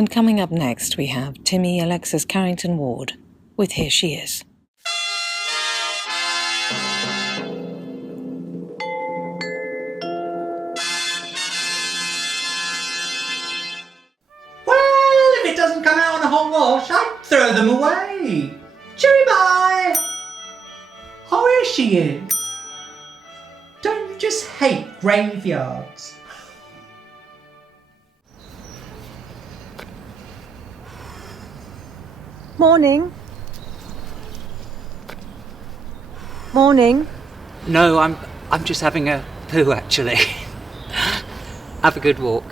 And coming up next, we have TIMMY ALEXIS CARRINGTON WARD with Here She Is. Well, if it doesn't come out on a hot wash, I'd throw them away. Cheery bye. Oh, here she is. Don't you just hate graveyards? Morning. Morning. No, I'm just having a poo actually. Have a good walk.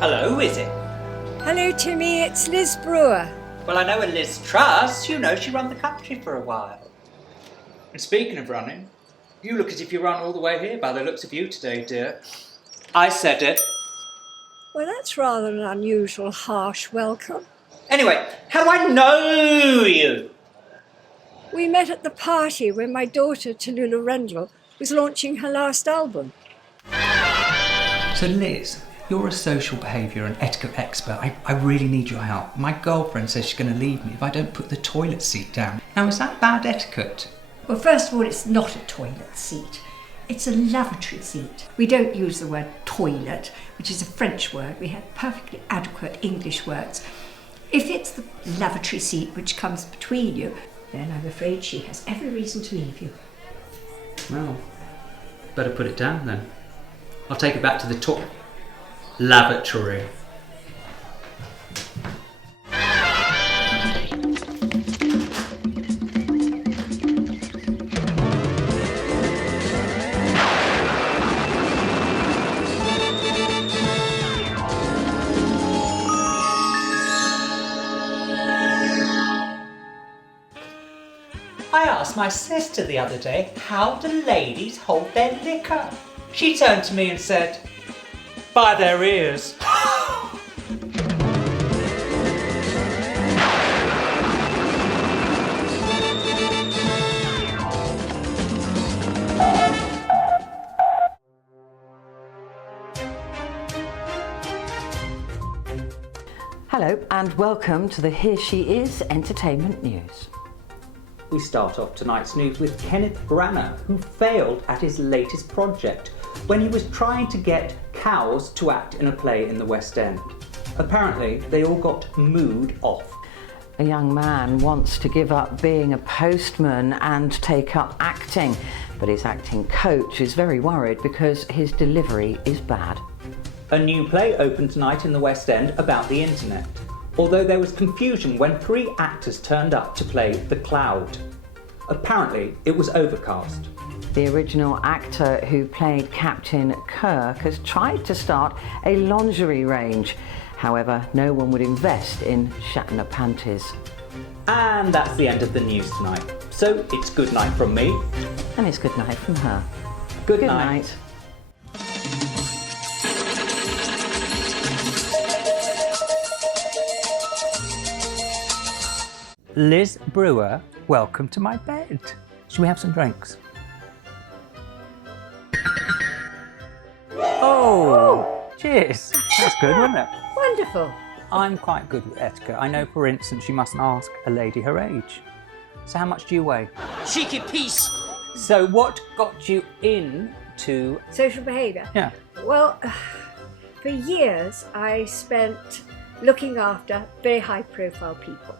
Hello, who is it? Hello, Timmy. It's Liz Brewer. Well, I know a Liz Truss. You know she ran the country for a while. And speaking of running, you look as if you ran all the way here by the looks of you today, dear. I said it. Well, that's rather an unusual, harsh welcome. Anyway, how do I know you? We met at the party when my daughter, Tallulah Rendell, was launching her last album. So Liz, you're a social behaviour and etiquette expert. I really need your help. My girlfriend says she's going to leave me if I don't put the toilet seat down. Now, is that bad etiquette? Well, first of all, it's not a toilet seat. It's a lavatory seat. We don't use the word toilet, which is a French word. We have perfectly adequate English words. If it's the lavatory seat which comes between you, then I'm afraid she has every reason to leave you. Well, better put it down then. I'll take it back to the lavatory. I asked my sister the other day, how do ladies hold their liquor? She turned to me and said, by their ears. Hello and welcome to the Here She Is Entertainment News. We start off tonight's news with Kenneth Branagh, who failed at his latest project when he was trying to get cows to act in a play in the West End. Apparently, they all got mooed off. A young man wants to give up being a postman and take up acting, but his acting coach is very worried because his delivery is bad. A new play opened tonight in the West End about the internet, although there was confusion when 3 actors turned up to play the Cloud. Apparently, it was overcast. The original actor who played Captain Kirk has tried to start a lingerie range. However, no one would invest in Shatner panties. And that's the end of the news tonight. So it's good night from me. And it's good night from her. Good Good night. night. Liz Brewer, welcome to my bed. Should we have some drinks? Oh, cheers. That's good, wasn't it? Wonderful. I'm quite good with etiquette. I know, for instance, you mustn't ask a lady her age. So how much do you weigh? Cheeky piece. So what got you into... Social behaviour? Yeah. Well, for years I spent looking after very high-profile people,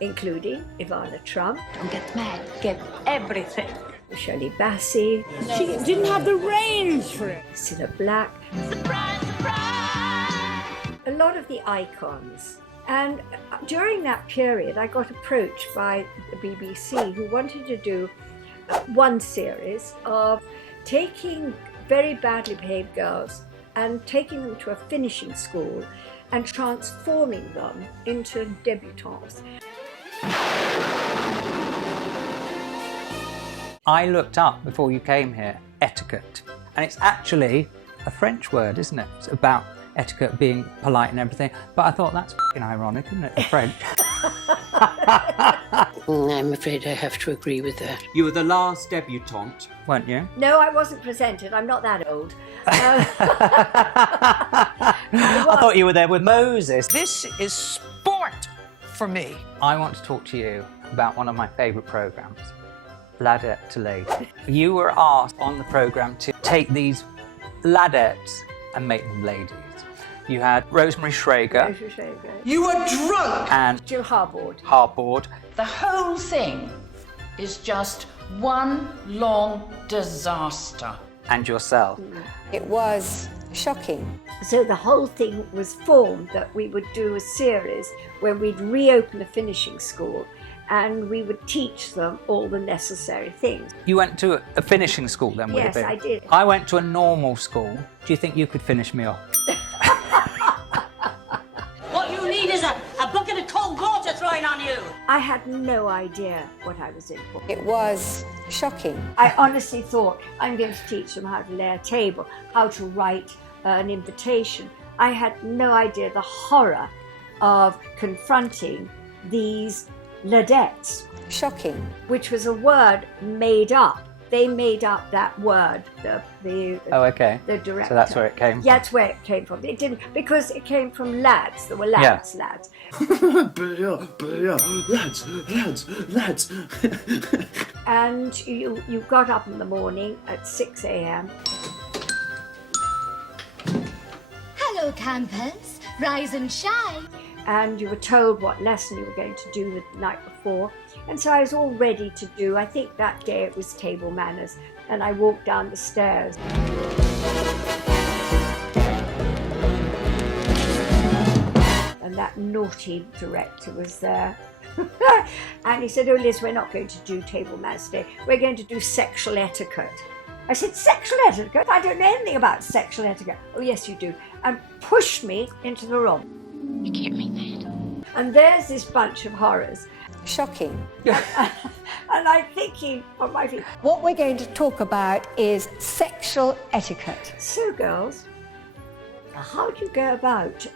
including Ivana Trump. Don't get mad. Get everything. Shirley Bassey, She didn't have the range for it. Cilla Black. Surprise, surprise! A lot of the icons. And during that period, I got approached by the BBC, who wanted to do one series of taking very badly behaved girls and taking them to a finishing school and transforming them into debutantes. I looked up before you came here, etiquette. And it's actually a French word, isn't it? It's about etiquette being polite and everything. But I thought that's f***ing ironic, isn't it? The French. I'm afraid I have to agree with that. You were the last debutante, weren't you? No, I wasn't presented. I'm not that old. I thought you were there with Moses. This is sport for me. I want to talk to you about one of my favourite programmes, Ladette to Lady. You were asked on the programme to take these ladettes and make them ladies. You had Rosemary Schrager You were drunk! and Jill Harbord. Harbord. The whole thing is just one long disaster. And yourself. It was shocking. So the whole thing was formed that we would do a series where we'd reopen a finishing school and we would teach them all the necessary things. You went to a finishing school then, would Yes, it be? I did. I went to a normal school. Do you think you could finish me off? What you need is a bucket of cold water thrown on you. I had no idea what I was in for. It was shocking. I honestly thought I'm going to teach them how to lay a table, how to write an invitation. I had no idea the horror of confronting these ladettes. Shocking. Which was a word made up. They made up that word, Oh, okay. the director. So that's where it came from. Yeah, that's where it came from. It didn't, because it came from lads. There were lads, lads. Lads. And you got up in the morning at 6 a.m. Hello, campers. Rise and shine. And you were told what lesson you were going to do the night before. And so I was all ready to do, I think that day it was table manners. And I walked down the stairs. And that naughty director was there. And he said, oh, Liz, we're not going to do table manners today. We're going to do sexual etiquette. I said, sexual etiquette? I don't know anything about sexual etiquette. Oh, yes, you do. And pushed me into the room. You can't make that. And there's this bunch of horrors. Shocking. And I'm thinking on my feet. What we're going to talk about is sexual etiquette. So, girls, how do you go about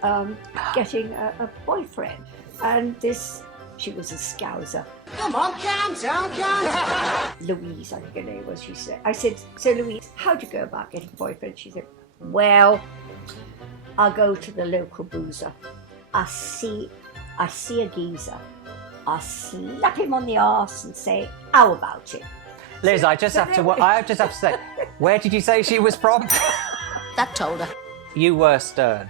getting a boyfriend? And this, she was a scouser. Come on, calm down. Louise, I think her name was, she said. I said, so Louise, how do you go about getting a boyfriend? She said, well, I'll go to the local boozer. I see a geezer. I slap him on the arse and say, how about it? Liz, I just have to say, where did you say she was from? That told her. You were stern.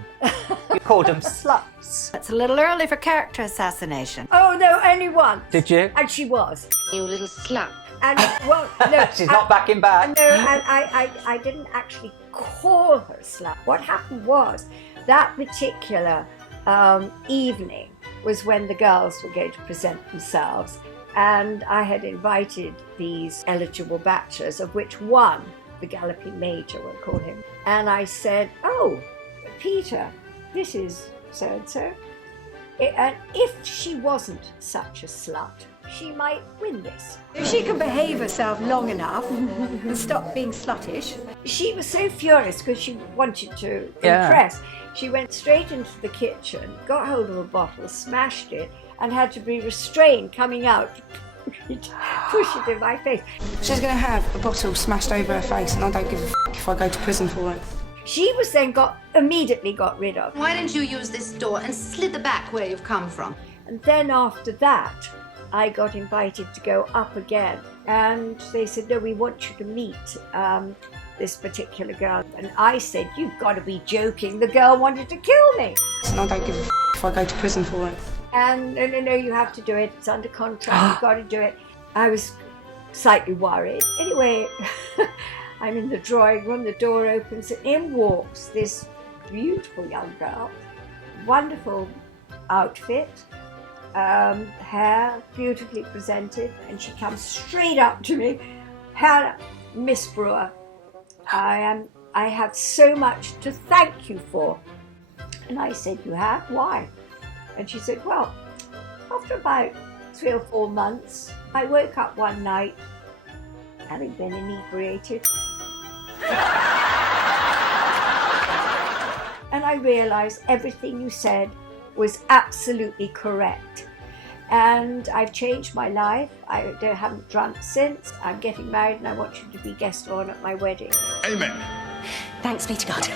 You called them sluts. It's a little early for character assassination. Oh, no, only once. Did you? And she was. You little slut. And, well, no. She's not backing back. No, and I didn't actually call her slut. What happened was, that particular evening was when the girls were going to present themselves, and I had invited these eligible bachelors, of which one, the Galloping Major, we'll call him, and I said, oh, Peter, this is so-and-so. And if she wasn't such a slut, she might win this. If she can behave herself long enough and stop being sluttish. She was so furious because she wanted to impress. She went straight into the kitchen, got hold of a bottle, smashed it, and had to be restrained coming out to push it in my face. She's going to have a bottle smashed over her face, and I don't give a if I go to prison for it. She was then immediately got rid of. Why don't you use this door and slither back where you've come from? And then after that, I got invited to go up again. And they said, no, we want you to meet this particular girl. And I said, you've got to be joking. The girl wanted to kill me. And I don't give a if I go to prison for it. And no, you have to do it. It's under contract. You've got to do it. I was slightly worried. Anyway, I'm in the drawing room. The door opens and in walks this beautiful young girl. Wonderful outfit. Hair beautifully presented, and she comes straight up to me. Miss Brewer, I have so much to thank you for. And I said, you have? Why? And she said, well, after about 3 or 4 months, I woke up one night having been inebriated. And I realized everything you said was absolutely correct. And I've changed my life. I haven't drunk since. I'm getting married and I want you to be guest on at my wedding. Amen. Thanks be to God.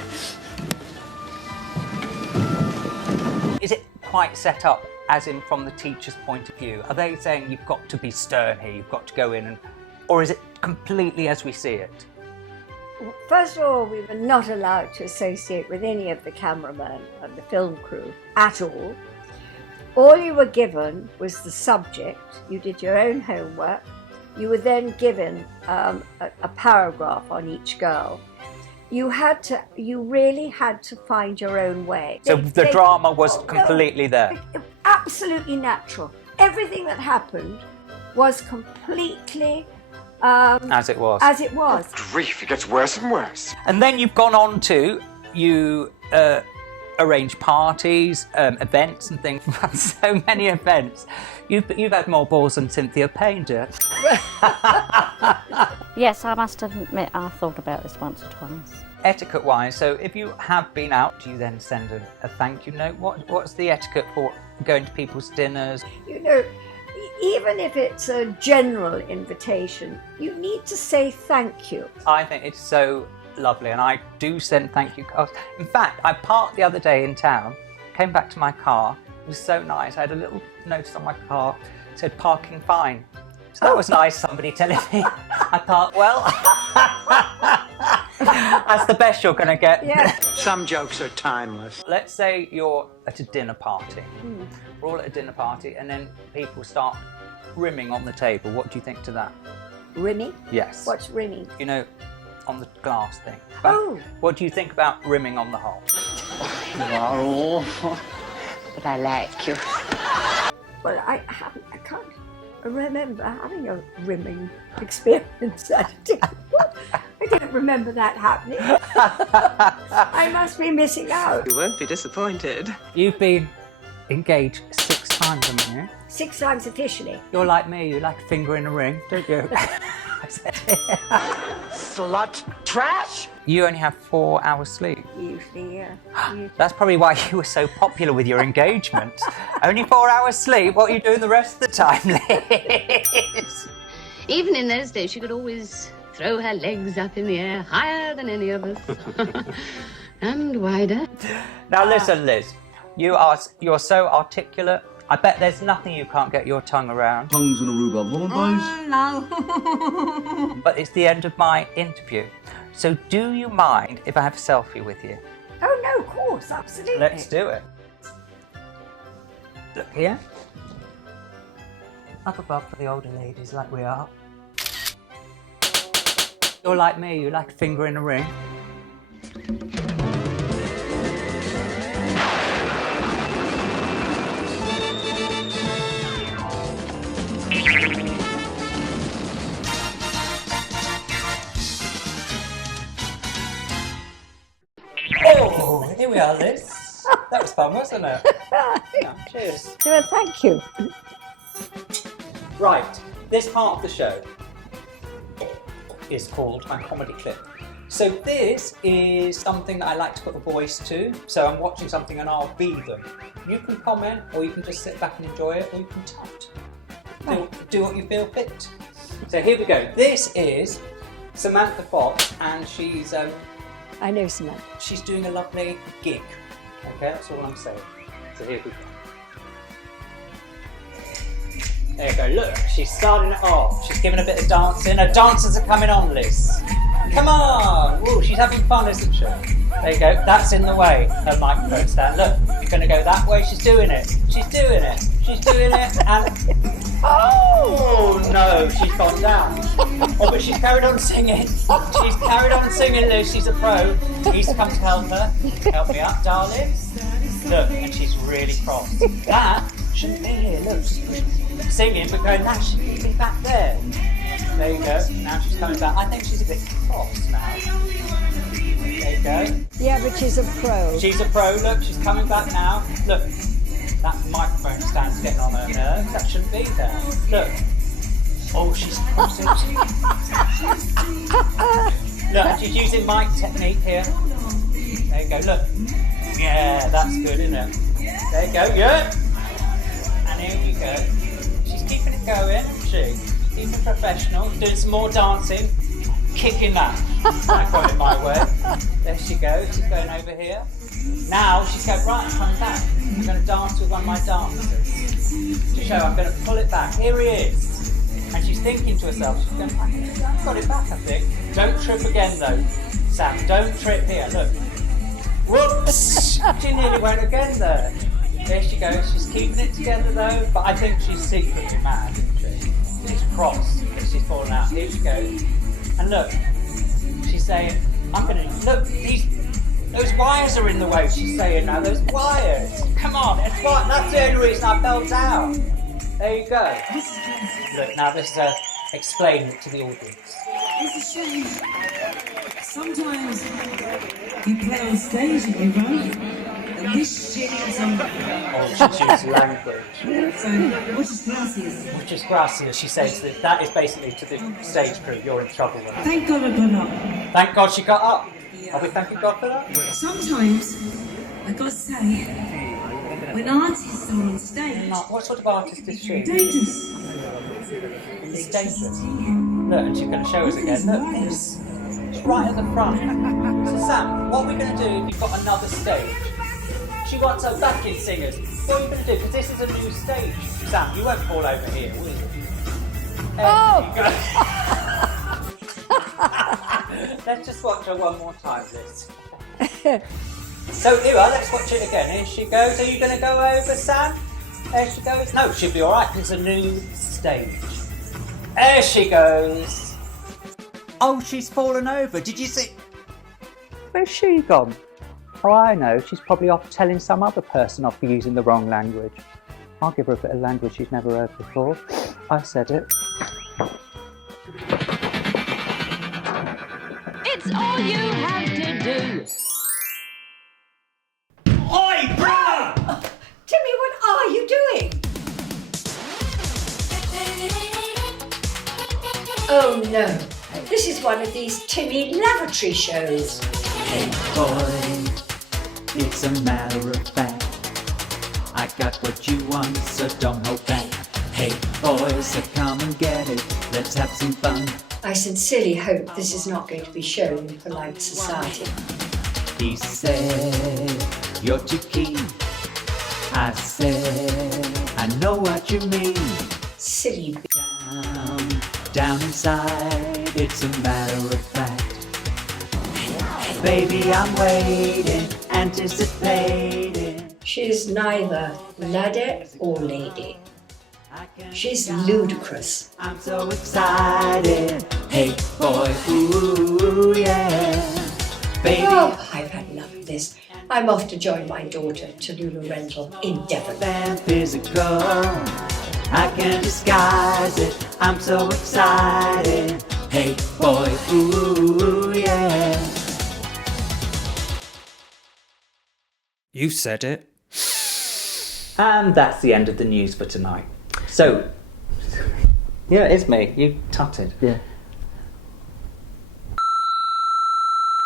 Is it quite set up, as in from the teacher's point of view? Are they saying you've got to be stern here, you've got to go in, or is it completely as we see it? First of all, we were not allowed to associate with any of the cameramen and the film crew at all. All you were given was the subject. You did your own homework. You were then given a paragraph on each girl. You really had to find your own way. So the drama was completely there? Absolutely natural. Everything that happened was completely as it was. As it was. Grief, it gets worse and worse. And then you've gone on to, you arrange parties, events and things. You've had so many events. You've had more balls than Cynthia Payne did. Yes, I must admit I've thought about this once or twice. Etiquette-wise, so if you have been out, do you then send a thank you note? What's the etiquette for going to people's dinners? You know, even if it's a general invitation, you need to say thank you. I think it's so lovely, and I do send thank you cards. In fact, I parked the other day in town, came back to my car. It was so nice. I had a little notice on my car, said parking fine. So that was nice, somebody telling me I parked well. That's the best you're going to get. Yeah. Some jokes are timeless. Let's say you're at a dinner party. We're all at a dinner party, and then people start rimming on the table. What do you think to that? Rimming? Yes. What's rimming? You know, on the glass thing. Oh. What do you think about rimming on the hole? You are awful, but I like you. Well, I can't remember having a rimming experience. I don't remember that happening. I must be missing out. You won't be disappointed. You've been engaged 6 times, haven't you? 6 times officially. You're like me, you like a finger in a ring, don't you? I said Slut trash! You only have 4 hours sleep. Usually, yeah. That's probably why you were so popular with your engagement. Only 4 hours sleep, what are you doing the rest of the time, Liz? Even in those days, she could always throw her legs up in the air higher than any of us. And wider. Now listen, Liz, you're so articulate. I bet there's nothing you can't get your tongue around. Tongues and a rhubarb holidays. No. But it's the end of my interview. So do you mind if I have a selfie with you? Oh, no, of course, absolutely. Let's do it. Look here. Up above for the older ladies like we are. You're like me, you like a finger in a ring. Oh, here we are, Liz. That was fun, wasn't it? Yeah, cheers. Well, thank you. Right, this part of the show is called my comedy clip. So this is something that I like to put a voice to. So I'm watching something and I'll be them. You can comment, or you can just sit back and enjoy it, or you can tut. Do what you feel fit. So here we go. This is Samantha Fox, and she's I know Samantha. She's doing a lovely gig. Okay, that's all I'm saying. So here we go. There you go, look, she's starting it off. She's giving a bit of dancing. Her dancers are coming on, Liz. Come on! Ooh, she's having fun, isn't she? There you go, that's in the way, her microphone stand. Look, you're going to go that way. She's doing it. She's doing it. She's doing it. And oh no, she's gone down. Oh, but she's carried on singing. She's carried on singing, Liz. She's a pro. He's come to help her. Help me up, darling. Look, and she's really cross. That shouldn't be here. Look, she's singing, but going, that should be back there. There you go. Now she's coming back. I think she's a bit cross now. There you go. Yeah, but she's a pro. She's a pro. Look, she's coming back now. Look, that microphone stand's getting on her nerves. That shouldn't be there. Look. Oh, she's crossing. Look, and she's using mic technique here. There you go. Look. Yeah, that's good, isn't it? There you go. Yeah. And here we go. She's keeping it going, isn't she? Keeping professional, doing some more dancing, kicking that. I got it my way. There she goes, she's going over here. Now she's going, right, I'm coming back. I'm going to dance with one of my dancers. To show, I'm going to pull it back. Here he is. And she's thinking to herself, she's going, I've got it back, I think. Don't trip again though, Sam, don't trip here, look. Whoops! She nearly went again there. There she goes, she's keeping it together though, but I think she's secretly mad, isn't she? She's cross, but she's fallen out. Here she goes. And look, she's saying, I'm going to, look, those wires are in the way, she's saying now, those wires. Come on, that's the only reason I fell down. There you go. Look, now this is explaining it to the audience. It's a shame. Sometimes you play on stage and you run. And this shit is on. Oh, she chooses language. So, muchas gracias. Muchas gracias, she says that is basically to the stage crew, you're in trouble with her. Thank God I got up. Thank God she got up. Are we thanking God for that? Sometimes, I gotta say, when artists are on stage... What sort of artist is she? Dangerous. It's dangerous. Look, and she's going to show us again. Look, it's right at the front. So Sam, what are we going to do if you've got another stage? She wants her backing singers. What are you going to do? Because this is a new stage. Sam, you won't fall over here, will you? Oh! Let's just watch her one more time, Liz. So, here, let's watch it again. Here she goes. Are you going to go over, Sam? There she goes. No, she'll be all right. It's a new stage. There she goes. Oh, she's fallen over. Did you see? Where's she gone? Oh, I know. She's probably off telling some other person off for using the wrong language. I'll give her a bit of language she's never heard before. I said it. It's all you have to do. Oi, Brewer! Timmy, what are you doing? Oh no, this is one of these Timmy lavatory shows. Hey boy, it's a matter of fact. I got what you want, so don't hold back. Hey boys, so come and get it. Let's have some fun. I sincerely hope this is not going to be shown in polite society. He said, you're too keen. I said, I know what you mean. Silly Down inside, it's a matter of fact. Baby, I'm waiting, anticipating. She's neither ladette or lady. She's ludicrous. I'm so excited. Hey boy, ooh yeah. Baby. Oh, I've had enough of this. I'm off to join my daughter to Lulu Rental in Devon. And physical, I can't disguise it. I'm so excited. Hey boy, ooh yeah. You said it. And that's the end of the news for tonight. So, yeah, it's me. You tutted. Yeah.